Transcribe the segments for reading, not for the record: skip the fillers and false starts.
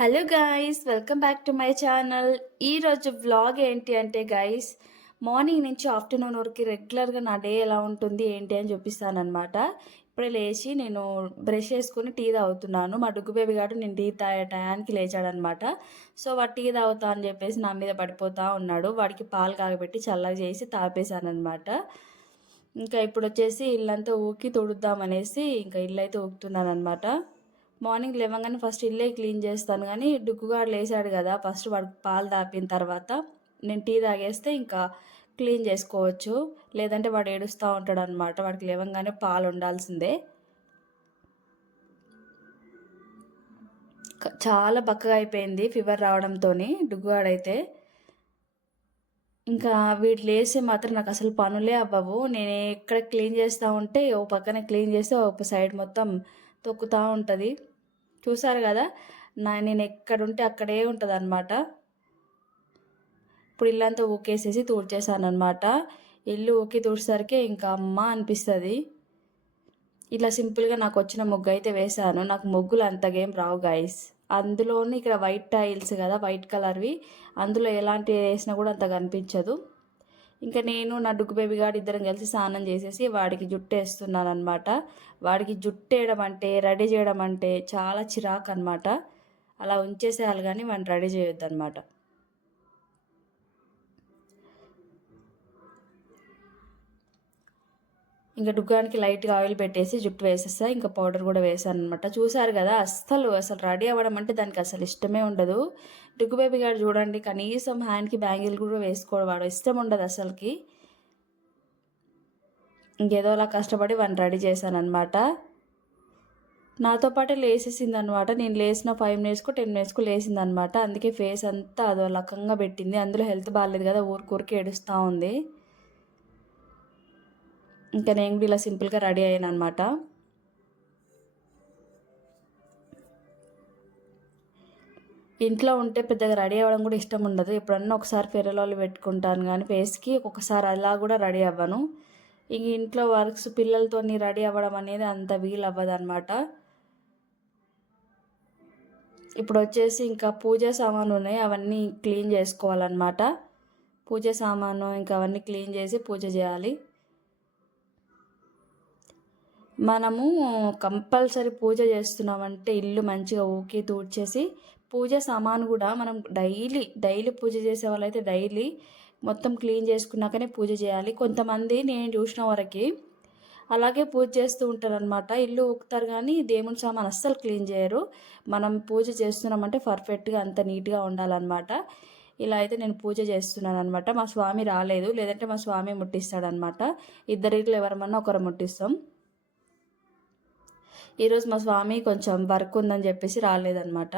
Hello guys, welcome back to my channel. ఈరోజు vlog ఏంటి అంటే గాయ్స్, మార్నింగ్ నుంచి ఆఫ్టర్నూన్ వరకు రెగ్యులర్గా నా డే ఎలా ఉంటుంది ఏంటి అని చూపిస్తానమాట. ఇప్పుడే లేచి నేను బ్రష్ చేసుకుని టీ తాగుతున్నాను. మా డుగ్గు బేబీ గారు నేను టీ తాగే టయానికి లేచాడనమాట. సో వాడు టీ తాగుతా అని చెప్పేసి నా మీద పడిపోతూ ఉన్నాడు. వాడికి పాలు కాగబెట్టి చల్లగా చేసి తాపేశానమాట. ఇంకా ఇప్పుడు వచ్చేసి ఇల్లంతా ఊకి తుడుద్దామనేసి ఇంకా ఇల్లు అయితే ఊకుతున్నాను అనమాట. మార్నింగ్ లేవగానే ఫస్ట్ ఇల్లే క్లీన్ చేస్తాను, కానీ డుగ్గుగాడు లేచాడు కదా, ఫస్ట్ వాడికి పాలు తాపిన తర్వాత నేను టీ తాగేస్తే ఇంకా క్లీన్ చేసుకోవచ్చు. లేదంటే వాడు ఏడుస్తూ ఉంటాడు అనమాట. వాడికి లేవగానే పాలు ఉండాల్సిందే. చాలా బక్కగా అయిపోయింది ఫీవర్ రావడంతో డుగ్గుగాడైతే. ఇంకా వీడు లేస్తే మాత్రం నాకు అసలు పనులే అవ్వవు. నేను ఎక్కడ క్లీన్ చేస్తూ ఉంటే ఓ పక్కన క్లీన్ చేస్తే ఒక సైడ్ మొత్తం తొక్కుతూ ఉంటుంది. చూసారు కదా, నేను ఎక్కడుంటే అక్కడే ఉంటుంది అనమాట. ఇప్పుడు ఇల్లంతా ఊకేసేసి తూడ్చేసాను అనమాట. ఇల్లు ఊకి తూడ్చేసరికి ఇంకా అమ్మ అనిపిస్తుంది. ఇట్లా సింపుల్గా నాకు వచ్చిన ముగ్గు అయితే వేశాను. నాకు ముగ్గులు అంతగేం రావు గాయస్. అందులోని ఇక్కడ వైట్ టైల్స్ కదా, వైట్ కలర్వి, అందులో ఎలాంటి వేసినా కూడా అంత కనిపించదు. ఇంకా నేను నా డుగ్గు బేబీ గారు ఇద్దరం కలిసి స్నానం చేసేసి వాడికి జుట్టు వేస్తున్నాను అనమాట. వాడికి జుట్టు వేయడం అంటే, రెడీ చేయడం అంటే చాలా చిరాకు అనమాట. అలా ఉంచేసేయాలి కానీ వాడిని రెడీ చేయొద్దు అనమాట. ఇంకా డుగ్గానికి లైట్గా ఆయిల్ పెట్టేసి జుట్టు వేసేస్తా. ఇంకా పౌడర్ కూడా వేసాను అనమాట. చూసారు కదా, అసలు రెడీ అవ్వడం అంటే దానికి అసలు ఇష్టమే ఉండదు. డుగ్గు బేబీ గారు చూడండి, కనీసం హ్యాండ్కి బ్యాంగిల్ కూడా వేసుకోవడం వాడు ఇష్టం ఉండదు అసలుకి. ఇంకేదోలా కష్టపడి వాడిని రెడీ చేశాను అనమాట. నాతో పాటే లేసేసింది అనమాట. నేను లేచిన 5 మినిట్స్కు 10 మినిట్స్కు లేసింది అనమాట. అందుకే ఫేస్ అంతా అదో రకంగా పెట్టింది. అందులో హెల్త్ బాగాలేదు కదా, ఊరికి ఏడుస్తూ ఉంది. ఇంకా నేను కూడా ఇలా సింపుల్గా రెడీ అయ్యాను అనమాట. ఇంట్లో ఉంటే పెద్దగా రెడీ అవ్వడం కూడా ఇష్టం ఉండదు. ఎప్పుడన్నా ఒకసారి ఫెరలాలు పెట్టుకుంటాను కానీ ఫేస్కి, ఒక్కొక్కసారి అలా కూడా రెడీ అవ్వను. ఇంక ఇంట్లో వర్క్స్ పిల్లలతో రెడీ అవ్వడం అనేది అంత వీలు అవ్వదు అనమాట. ఇప్పుడు వచ్చేసి ఇంకా పూజ సామాను ఉన్నాయి, అవన్నీ క్లీన్ చేసుకోవాలన్నమాట. పూజ సామాను ఇంకా అవన్నీ క్లీన్ చేసి పూజ చేయాలి. మనము కంపల్సరీ పూజ చేస్తున్నామంటే ఇల్లు మంచిగా ఊకి తూడ్చేసి, పూజ సామాను కూడా మనం డైలీ పూజ చేసే వాళ్ళైతే డైలీ మొత్తం క్లీన్ చేసుకున్నాకనే పూజ చేయాలి. కొంతమంది నేను చూసిన వరకు అలాగే పూజ చేస్తూ ఉంటారనమాట. ఇల్లు ఊకుతారు కానీ దేవుని సామాన్ అస్సలు క్లీన్ చేయరు. మనం పూజ చేస్తున్నామంటే పర్ఫెక్ట్గా అంత నీట్గా ఉండాలన్నమాట. ఇలా అయితే నేను పూజ చేస్తున్నాను అనమాట. మా స్వామి రాలేదు, లేదంటే మా స్వామి ముట్టిస్తాడనమాట. ఇద్దరిలో ఎవరమన్నా ఒకరు ముట్టిస్తాం. ఈరోజు మా స్వామి కొంచెం వర్క్ ఉందని చెప్పేసి రాలేదనమాట.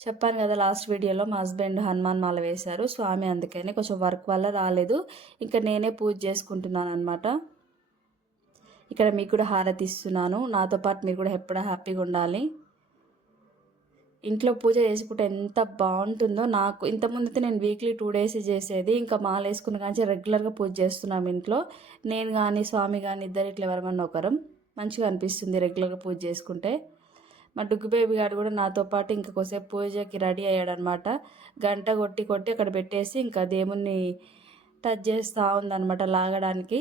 చెప్పాను కదా లాస్ట్ వీడియోలో, మా హస్బెండ్ హనుమాన్ మాల వేశారు స్వామి, అందుకని కొంచెం వర్క్ వల్ల రాలేదు. ఇంకా నేనే పూజ చేసుకుంటున్నాను అనమాట. ఇక్కడ మీకు కూడా హారతి ఇస్తున్నాను. నాతో పాటు మీరు కూడా ఎప్పుడూ హ్యాపీగా ఉండాలి. ఇంట్లో పూజ చేసుకుంటే ఎంత బాగుంటుందో. నాకు ఇంతకుముందు అయితే నేను వీక్లీ 2 డేస్ చేసేది. ఇంకా మాల వేసుకున్న కానీ రెగ్యులర్గా పూజ చేస్తున్నాం ఇంట్లో. నేను కానీ స్వామి కానీ ఇద్దరు ఇట్లా ఎవరమన్నా ఒకరం. మంచిగా అనిపిస్తుంది రెగ్యులర్గా పూజ చేసుకుంటే. మా డుగ్గు బేబీ గారు కూడా నాతో పాటు ఇంకా కొద్దిసేపు పూజకి రెడీ అయ్యాడనమాట. గంట కొట్టి కొట్టి అక్కడ పెట్టేసి ఇంకా దేవుణ్ణి టచ్ చేస్తూ ఉందన్నమాట లాగడానికి.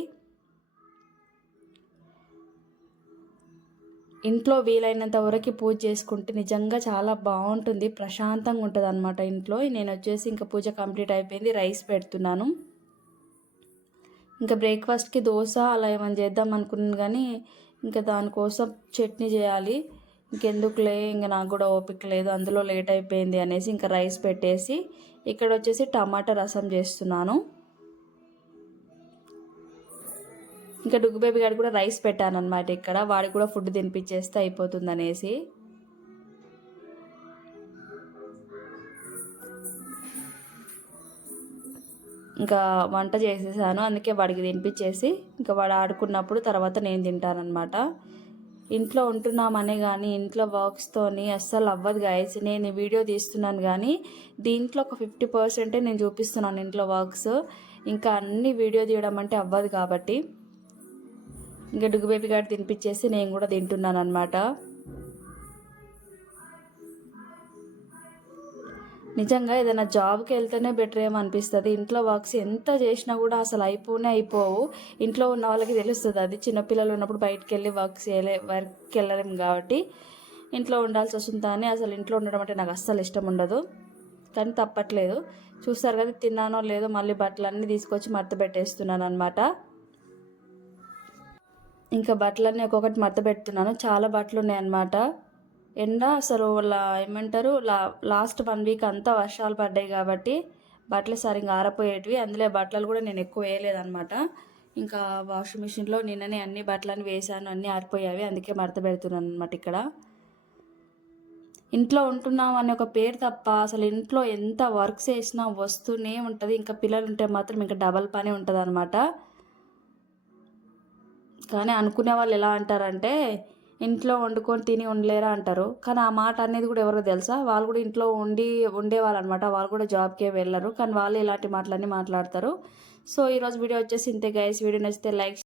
ఇంట్లో వీలైనంత వరకు పూజ చేసుకుంటే నిజంగా చాలా బాగుంటుంది, ప్రశాంతంగా ఉంటుంది అనమాట ఇంట్లో. నేను వచ్చేసి ఇంకా పూజ కంప్లీట్ అయిపోయింది, రైస్ పెడుతున్నాను. ఇంకా బ్రేక్ఫాస్ట్కి దోశ అలా ఏమైనా చేద్దాం అనుకున్నాను, కానీ ఇంకా దానికోసం చట్నీ చేయాలి. ఇంకెందుకులే, ఇంకా నాకు కూడా ఓపిక లేదు, అందులో లేట్ అయిపోయింది అనేసి ఇంకా రైస్ పెట్టేసి ఇక్కడ వచ్చేసి టమాటా రసం చేస్తున్నాను. ఇంకా డుగ్గు బేబీ గారికి కూడా రైస్ పెట్టాను అనమాట. ఇక్కడ వాడికి కూడా ఫుడ్ తినిపించేస్తే అయిపోతుంది అనేసి. ఇంకా వంట చేసేసాను, అందుకే వాడికి తినిపించేసి ఇంకా వాడు ఆడుకున్నప్పుడు తర్వాత నేను తింటానమాట. ఇంట్లో ఉంటున్నామనే కానీ ఇంట్లో వర్క్స్తోని అస్సలు అవ్వదు గాయస్. నేను వీడియో తీస్తున్నాను కానీ దీంట్లో ఒక 50% నేను చూపిస్తున్నాను ఇంట్లో వర్క్స్. ఇంకా అన్ని వీడియో తీయడం అంటే అవ్వదు కాబట్టి ఇంకా డుగ్గు బేబీ గారు తినిపించేసి నేను కూడా తింటున్నాను అనమాట. నిజంగా ఏదైనా జాబ్కి వెళ్తేనే బెటర్ ఏమో అనిపిస్తుంది. ఇంట్లో వర్క్స్ ఎంత చేసినా కూడా అసలు అయిపోవు. ఇంట్లో ఉన్న వాళ్ళకి తెలుస్తుంది అది. చిన్నపిల్లలు ఉన్నప్పుడు బయటికి వెళ్ళి వర్క్కి వెళ్ళలేం కాబట్టి ఇంట్లో ఉండాల్సి వస్తుంది. కానీ అసలు ఇంట్లో ఉండడం అంటే నాకు అస్సలు ఇష్టం ఉండదు, కానీ తప్పట్లేదు. చూస్తారు కదా, తిన్నానో లేదో మళ్ళీ బట్టలన్నీ తీసుకొచ్చి మడత పెట్టేస్తున్నాను అనమాట. ఇంకా బట్టలన్నీ ఒక్కొక్కటి మడత పెడుతున్నాను. చాలా బట్టలు ఉన్నాయన్నమాట. ఎండ అసలు ఏమంటారు, లాస్ట్ 1 వీక్ అంతా వర్షాలు పడ్డాయి కాబట్టి బట్టలు సరిగ్గా ఆరపోయేటివి. అందులో బట్టలు కూడా నేను ఎక్కువ వేయలేదన్నమాట. ఇంకా వాషింగ్ మిషన్లో నిన్ననే అన్ని బట్టలన్నీ వేసాను, అన్నీ ఆరిపోయావి. అందుకే మడత పెడుతున్నాను అనమాట. ఇక్కడ ఇంట్లో ఉంటున్నాం అనే ఒక పేరు తప్ప అసలు ఇంట్లో ఎంత వర్క్స్ చేసినా వస్తూనే ఉంటుంది. ఇంకా పిల్లలు ఉంటే మాత్రం ఇంకా డబల్ పని ఉంటుంది అనమాట. కానీ అనుకునే వాళ్ళు ఎలా అంటారంటే, ఇంట్లో వండుకొని తిని ఉండలేరా అంటారు. కానీ ఆ మాట అనేది కూడా ఎవరో తెలుసా, వాళ్ళు కూడా ఇంట్లో ఉండేవాళ్ళు అనమాట. వాళ్ళు కూడా జాబ్కే వెళ్ళరు, కానీ వాళ్ళు ఇలాంటి మాటలన్నీ మాట్లాడతారు. సో ఈరోజు వీడియో వచ్చేసి ఇంతే గైస్. వీడియో నచ్చితే లైక్